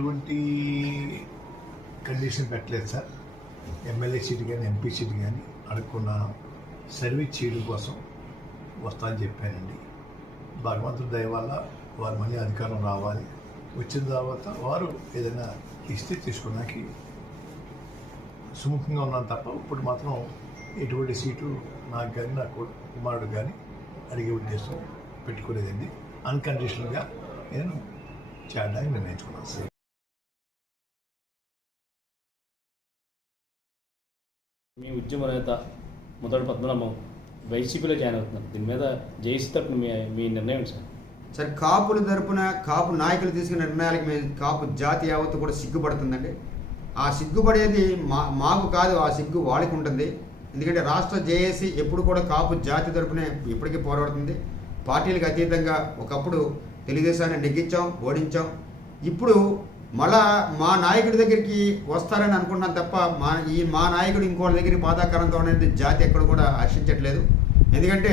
ఎటువంటి కండిషన్ పెట్టలేదు sir. MLA seat కానీ ఎంపీ సీట్ కానీ అడగకుండా సర్వీస్ చేయడం కోసం వస్తా అని చెప్పానండి. భగవంతుడి దయ వల్ల వారు మళ్ళీ అధికారం రావాలి. వచ్చిన తర్వాత వారు ఏదైనా ఇస్తే తీసుకోవడానికి సుముఖంగా ఉన్నాను తప్ప ఇప్పుడు మాత్రం ఎటువంటి సీటు నాకు కానీ నా కుమారుడు కానీ అడిగే ఉద్దేశం పెట్టుకోలేదండి. అన్కండిషనల్గా నేను చేయడానికి నిర్ణయించుకున్నాను సార్. మీ ఉద్యమ నేత మొదటి పద్మనాభం వైసీపీలో జాయిన్ అవుతున్నారు. దీని మీద జేసీ తరపున మీ మీ నిర్ణయం సార్ సార్? సరే కాపుల తరపున కాపు నాయకులు తీసుకున్న నిర్ణయాలకు మేము కాపు జాతి యావత్తు కూడా సిగ్గుపడుతుందండి. ఆ సిగ్గుపడేది మా మాకు కాదు ఆ సిగ్గు వాళ్ళకి ఉంటుంది. ఎందుకంటే రాష్ట్ర జేఏసీ ఎప్పుడు కూడా కాపు జాతి తరపునే ఇప్పటికీ పోరాడుతుంది. పార్టీలకు అతీతంగా ఒకప్పుడు తెలుగుదేశాన్ని నెగ్గించాం ఓడించాం. ఇప్పుడు మళ్ళా మా నాయకుడి దగ్గరికి వస్తారని అనుకుంటున్నాను తప్ప మా ఈ మా నాయకుడు ఇంకోటి దగ్గరికి బాధాకరంతో అనేది జాతి ఎక్కడ కూడా హర్షించట్లేదు. ఎందుకంటే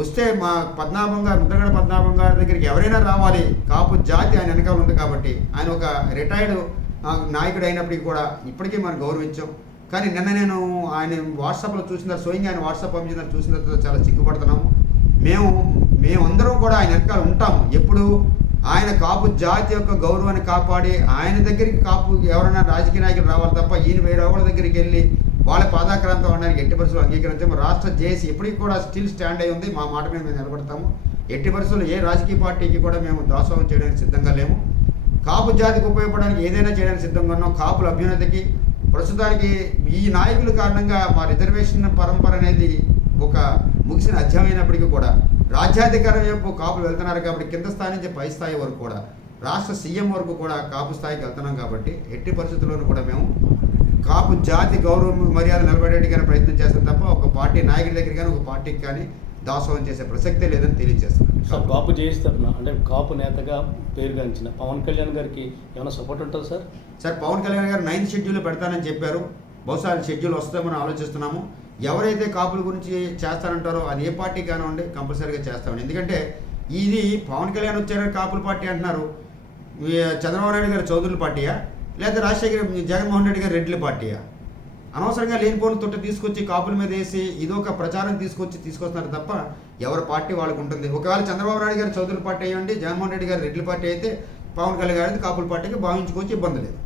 వస్తే మా పద్మనాభం గారు ముద్రగడ పద్మనాభం గారి దగ్గరికి ఎవరైనా రావాలి కాపు జాతి ఆయన వెనకాల ఉంది కాబట్టి ఆయన ఒక రిటైర్డ్ నాయకుడు అయినప్పటికీ కూడా ఇప్పటికీ మనం గౌరవించాం. కానీ నిన్న నేను ఆయన వాట్సాప్లో చూసిన స్వయంగా ఆయన వాట్సాప్ పంపించిన చూసిన తర్వాత చాలా సిగ్గుపడుతున్నాము మేము మేమందరం కూడా ఆయన వెనకాల ఉంటాము. ఎప్పుడు ఆయన కాపు జాతి యొక్క గౌరవాన్ని కాపాడి ఆయన దగ్గరికి కాపు ఎవరైనా రాజకీయ నాయకులు రావాలి తప్ప ఈయన వేరే వాళ్ళ దగ్గరికి వెళ్ళి వాళ్ళ పాదాక్రాంతం అనడానికి ఎట్టి పరిస్థితులు అంగీకరించాము. రాష్ట్ర జేసీ ఇప్పటికి కూడా స్టిల్ స్టాండ్ అయి ఉంది. మా మాట మీద మేము నిలబడతాము. ఎట్టి పరిస్థితులు ఏ రాజకీయ పార్టీకి కూడా మేము దాసోహం చేయడానికి సిద్ధంగా లేము. కాపు జాతికి ఉపయోగపడడానికి ఏదైనా చేయడానికి సిద్ధంగా ఉన్నాం. కాపుల అభ్యున్నతికి ప్రస్తుతానికి ఈ నాయకుల కారణంగా మా రిజర్వేషన్ పరంపర అనేది ఒక ముగిసిన అధ్యాయమైనప్పటికీ కూడా రాజ్యాధికారం వైపు కాపులు వెళ్తున్నారు కాబట్టి కింద స్థాయి నుంచి పై స్థాయి వరకు కూడా రాష్ట్ర సీఎం వరకు కూడా కాపు స్థాయికి వెళ్తున్నాం కాబట్టి ఎట్టి పరిస్థితుల్లోనూ కూడా మేము కాపు జాతి గౌరవం మర్యాద నిలబడేట్టుగానే ప్రయత్నం చేస్తాం తప్ప ఒక పార్టీ నాయకుడి దగ్గర కానీ ఒక పార్టీకి కానీ దాసోహం చేసే ప్రసక్తే లేదని సార్ తెలియజేస్తున్నాను కాపు తరపున అంటే కాపు నేతగా పేరుగాంచిన పవన్ కళ్యాణ్ గారికి ఏమైనా సపోర్ట్ ఉంటుంది సార్? సార్ పవన్ కళ్యాణ్ గారు నైన్త్ షెడ్యూల్ పెడతానని చెప్పారు. బహుశా షెడ్యూల్ వస్తుందని ఆలోచిస్తున్నాము. ఎవరైతే కాపుల గురించి చేస్తారంటారో అది ఏ పార్టీ కానివ్వండి కంపల్సరీగా చేస్తామని ఎందుకంటే ఇది పవన్ కళ్యాణ్ వచ్చారు కాపుల పార్టీ అంటున్నారు. చంద్రబాబు నాయుడు గారు చౌదరుల పార్టీయా? లేదా రాజశేఖర్ జగన్మోహన్ రెడ్డి గారు రెడ్ల పార్టీయా? అనవసరంగా లేనిపోని తొట్ట తీసుకొచ్చి కాపుల మీద వేసి ఇదొక ప్రచారం తీసుకొచ్చి తీసుకొస్తున్నారు తప్ప ఎవరి పార్టీ వాళ్ళకు ఉంటుంది. ఒకవేళ చంద్రబాబు నాయుడు గారు చౌదరుల పార్టీ అయ్యండి జగన్మోహన్ రెడ్డి గారు రెడ్ల పార్టీ అయితే పవన్ కళ్యాణ్ గారి కాపుల పార్టీకి భావించుకోవచ్చు ఇబ్బంది లేదు.